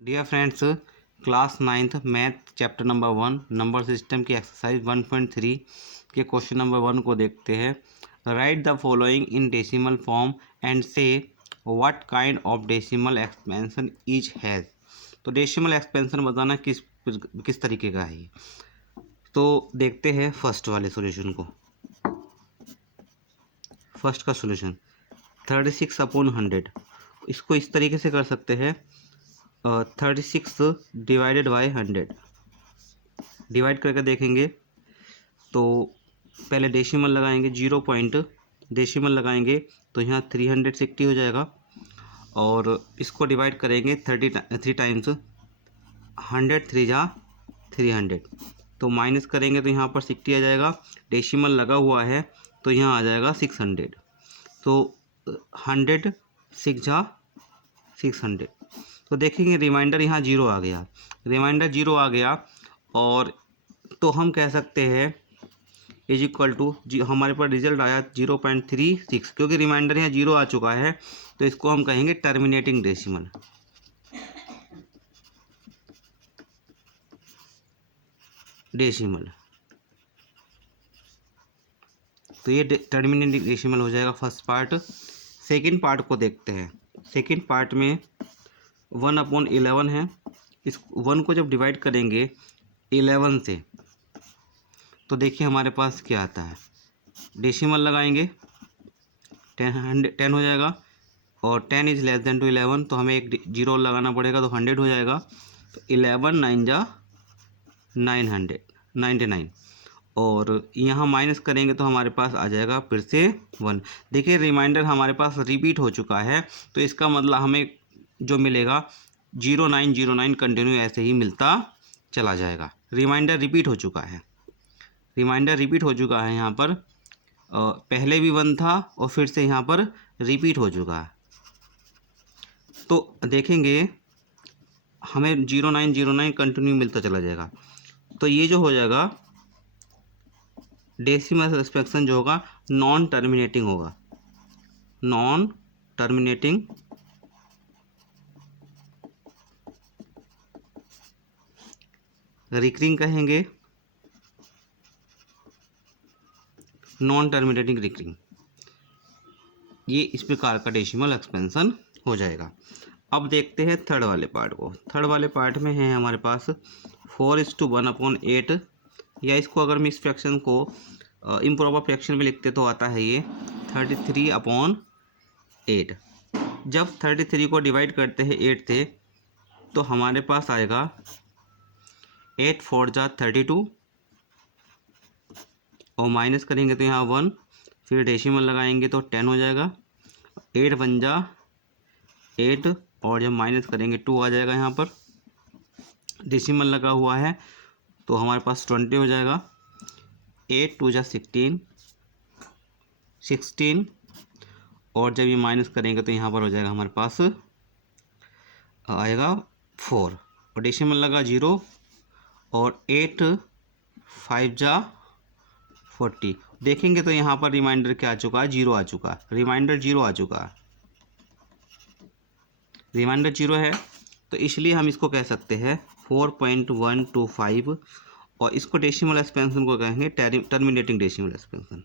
Dear friends, class ninth math chapter number 1 number system की exercise 1.3 के question number 1 को देखते हैं। Write the following in decimal form and say what kind of decimal expansion each has. तो decimal expansion बताना किस तरीके का है। तो देखते हैं फर्स्ट वाले सॉल्यूशन को। फर्स्ट का सॉल्यूशन 36/100। इसको इस तरीके से कर सकते हैं, 36 डिवाइडेड बाई 100 डिवाइड करके देखेंगे। तो पहले डेसिमल लगाएंगे, 0 पॉइंट डेसिमल लगाएंगे तो यहाँ 360 हो जाएगा। और इसको डिवाइड करेंगे 3 टाइम्स, 100 3 जा 300, तो माइनस करेंगे तो यहाँ पर 60 आ जाएगा। डेसिमल लगा हुआ है तो यहाँ आ जाएगा 600। तो 100 6 जा 600, तो देखेंगे रिमाइंडर यहाँ 0 आ गया। रिमाइंडर 0 आ गया और तो हम कह सकते हैं इज इक्वल टू हमारे पास रिजल्ट आया 0.36, क्योंकि रिमाइंडर यहाँ 0 आ चुका है तो इसको हम कहेंगे टर्मिनेटिंग डेसिमल। तो ये टर्मिनेटिंग डेसिमल हो जाएगा फर्स्ट पार्ट। सेकंड पार्ट को देखते हैं। सेकंड पार्ट में 1/11 है। इस 1 को जब डिवाइड करेंगे 11 से तो देखिए हमारे पास क्या आता है। डेसिमल लगाएंगे 10 हो जाएगा और 10 इज लेस देन टू 11, तो हमें एक 0 लगाना पड़ेगा तो 100 हो जाएगा। तो 11 9 जा 999 और यहाँ माइनस करेंगे तो हमारे पास आ जाएगा फिर से 1। देखिए रिमाइंडर हमारे पास रिपीट हो चुका है, तो इसका मतलब हमें जो मिलेगा 0909 कंटिन्यू ऐसे ही मिलता चला जाएगा। रिमाइंडर रिपीट हो चुका है। यहाँ पर पहले भी 1 था और फिर से यहाँ पर रिपीट हो चुका है। तो देखेंगे हमें 0909 कंटिन्यू मिलता चला जाएगा। तो ये जो हो जाएगा डेसिमल एक्सपेंशन जो होगा नॉन टर्मिनेटिंग होगा। नॉन टर्मिनेटिंग रिकरिंग कहेंगे, नॉन टर्मिनेटिंग रिकरिंग, ये इस प्रकार का डेसिमल एक्सपेंशन हो जाएगा। अब देखते हैं थर्ड वाले पार्ट को। थर्ड वाले पार्ट में है हमारे पास 4:1/8, या इसको अगर हम इस फ्रैक्शन को इम्प्रॉपर फ्रैक्शन में लिखते तो आता है ये 33/8। जब 33 को डिवाइड करते हैं 8 से तो हमारे पास आएगा 8 4 जा 32 और माइनस करेंगे तो यहाँ 1, फिर डेसिमल लगाएंगे तो 10 हो जाएगा। 8 1 जा 8 और जब माइनस करेंगे 2 आ जाएगा। यहाँ पर डेसिमल लगा हुआ है तो हमारे पास 20 हो जाएगा। 8 2 जा 16 और जब ये माइनस करेंगे तो यहाँ पर हो जाएगा हमारे पास आएगा 4 और डेसिमल लगा 0 और 8 5 जा 40। देखेंगे तो यहाँ पर रिमाइंडर क्या आ चुका है, 0 आ चुका है। रिमाइंडर 0 आ चुका है। रिमाइंडर 0 है तो इसलिए हम इसको कह सकते हैं 4.125 और इसको डेसिमल एक्सपेंशन को कहेंगे terminating decimal expansion.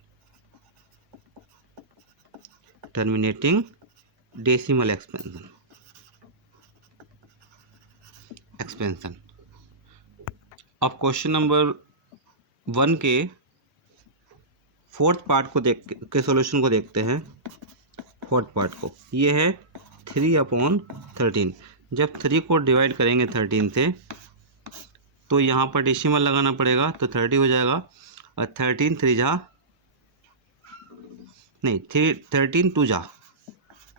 Terminating decimal expansion. अब क्वेश्चन नंबर 1 के फोर्थ पार्ट को के सॉल्यूशन को देखते हैं। फोर्थ पार्ट को ये है 3/13। जब 3 को डिवाइड करेंगे 13 से तो यहाँ पर डेसिमल लगाना पड़ेगा तो 30 हो जाएगा। और 13 2 जा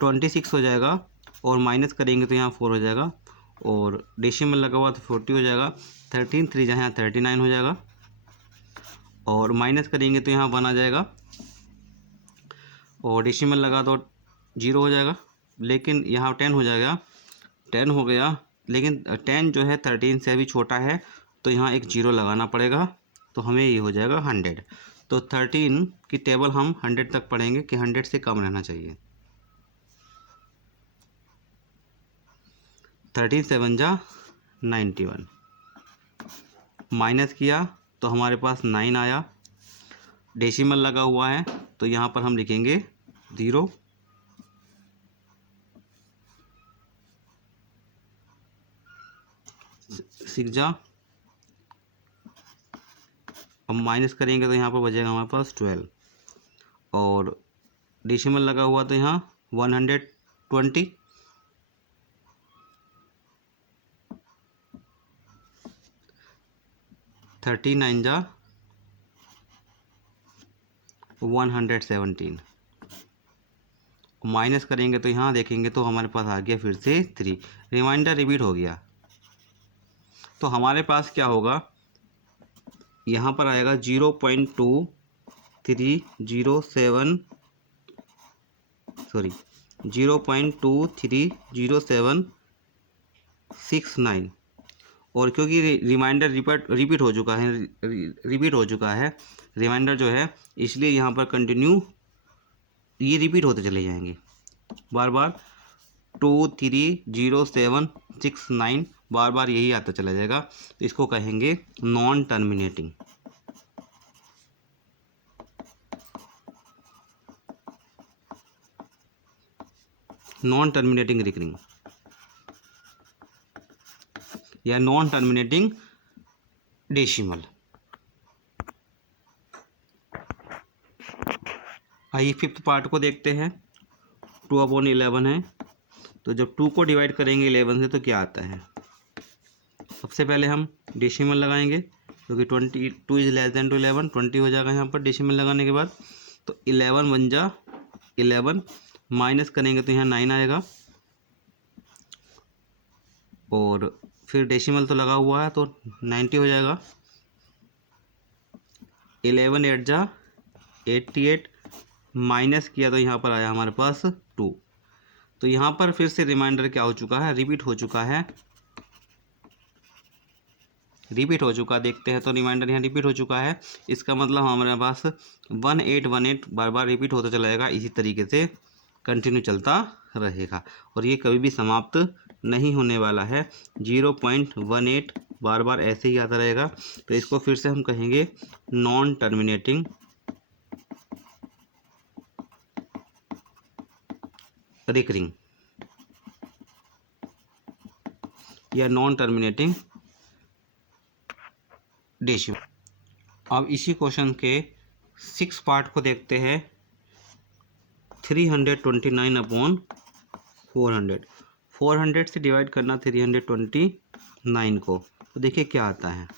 26 हो जाएगा और माइनस करेंगे तो यहाँ 4 हो जाएगा और डेसिमल लगा हुआ तो 40 हो जाएगा। 13 3 जा यहाँ 39 हो जाएगा और माइनस करेंगे तो यहाँ 1 आ जाएगा और डेसिमल लगा तो 0 हो जाएगा, लेकिन यहाँ 10 हो जाएगा। 10 हो गया, लेकिन 10 जो है 13 से अभी छोटा है तो यहाँ एक 0 लगाना पड़ेगा, तो हमें ये हो जाएगा 100। तो 13 की टेबल हम 100 तक पढ़ेंगे कि 100 से कम रहना चाहिए। 13 7 जा 91, माइनस किया तो हमारे पास 9 आया। डेसिमल लगा हुआ है तो यहाँ पर हम लिखेंगे 0, 6 जा, अब माइनस करेंगे तो यहाँ पर बचेगा हमारे पास 12, और डेसिमल लगा हुआ तो यहाँ 120, 39 जा 117, माइनस करेंगे तो यहाँ देखेंगे तो हमारे पास आ गया फिर से 3, रिमाइंडर रिपीट हो गया। तो हमारे पास क्या होगा, यहाँ पर आएगा 0.230769, और क्योंकि रिमाइंडर रिपीट हो चुका है रिमाइंडर जो है, इसलिए यहाँ पर कंटिन्यू ये रिपीट होते चले जाएंगे बार बार। 230769 बार बार यही आता चला जाएगा, तो इसको कहेंगे non terminating. Non terminating recurring या नॉन टर्मिनेटिंग डेसिमल। आइए फिफ्थ पार्ट को देखते हैं। 2/11 है, तो जब 2 को डिवाइड करेंगे 11 से तो क्या आता है। सबसे पहले हम डेसिमल लगाएंगे, क्योंकि 22 इज लेस देन टू 11, 20 हो जाएगा यहाँ पर डेसिमल लगाने के बाद। तो 11 बन जा 11, माइनस करेंगे तो यहाँ 9 आएगा, और फिर डेसिमल तो लगा हुआ है तो 90 हो जाएगा। 11 8 जा 88, माइनस किया तो यहाँ पर आया हमारे पास 2। तो यहाँ पर फिर से रिमाइंडर क्या हो चुका है, रिपीट हो चुका है। देखते हैं तो रिमाइंडर यहाँ रिपीट हो चुका है। इसका मतलब हमारे पास 1818 बार बार रिपीट होता चला जाएगा, इसी तरीके से कंटिन्यू चलता रहेगा, और ये कभी भी समाप्त नहीं होने वाला है। 0.18 बार बार ऐसे ही आता रहेगा। तो इसको फिर से हम कहेंगे नॉन टर्मिनेटिंग रिकरिंग या नॉन टर्मिनेटिंग डेसिमल। अब इसी क्वेश्चन के 6 पार्ट को देखते हैं। 329/400, 400 से डिवाइड करना 329 को, तो देखिए क्या आता है।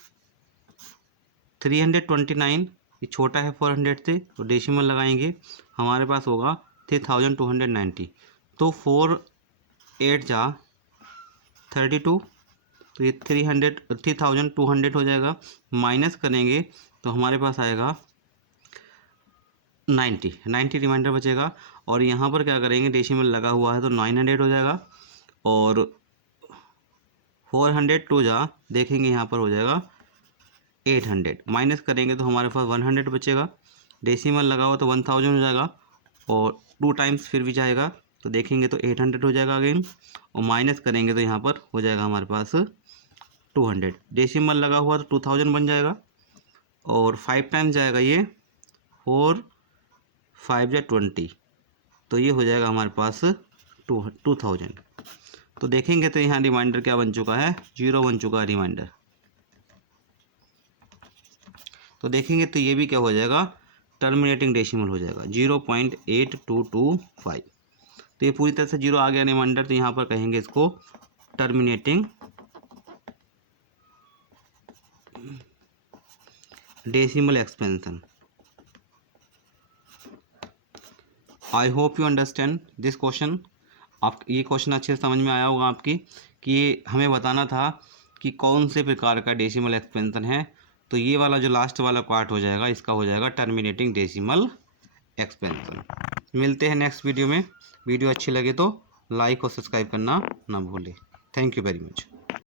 329 ये छोटा है 400 से, तो डेसिमल लगाएंगे, हमारे पास होगा 3290। तो 4 8 जा 32, तो ये 3200 हो जाएगा। माइनस करेंगे तो हमारे पास आएगा 90 रिमाइंडर बचेगा, और यहाँ पर क्या करेंगे, डेसिमल लगा हुआ है तो 900 हो जाएगा, और 402 जा देखेंगे यहाँ पर हो जाएगा 800, माइनस करेंगे तो हमारे पास 100 बचेगा। डेसिमल लगा हुआ तो 1000 हो जाएगा, और 2 टाइम्स फिर भी जाएगा तो देखेंगे तो 800 हो जाएगा अगेन, और माइनस करेंगे तो यहाँ पर हो जाएगा हमारे पास 200। डेसिमल लगा हुआ तो 2000 बन जाएगा, और 5 टाइम्स जाएगा ये, 4 5 या 20, तो ये हो जाएगा हमारे पास 2000। तो देखेंगे तो यहाँ रिमाइंडर क्या बन चुका है, 0 बन चुका है रिमाइंडर। तो देखेंगे तो ये भी क्या हो जाएगा, टर्मिनेटिंग डेसिमल हो जाएगा 0.8225। तो ये पूरी तरह से 0 आ गया रिमाइंडर, तो यहाँ पर कहेंगे इसको terminating decimal expansion. I hope you understand this question. आप ये क्वेश्चन अच्छे से समझ में आया होगा आपकी, कि ये हमें बताना था कि कौन से प्रकार का डेसिमल एक्सपेंशन है। तो ये वाला जो लास्ट वाला पार्ट हो जाएगा, इसका हो जाएगा टर्मिनेटिंग डेसिमल एक्सपेंशन। मिलते हैं नेक्स्ट वीडियो में। वीडियो अच्छी लगे तो लाइक और सब्सक्राइब करना ना भूलें। Thank you very much.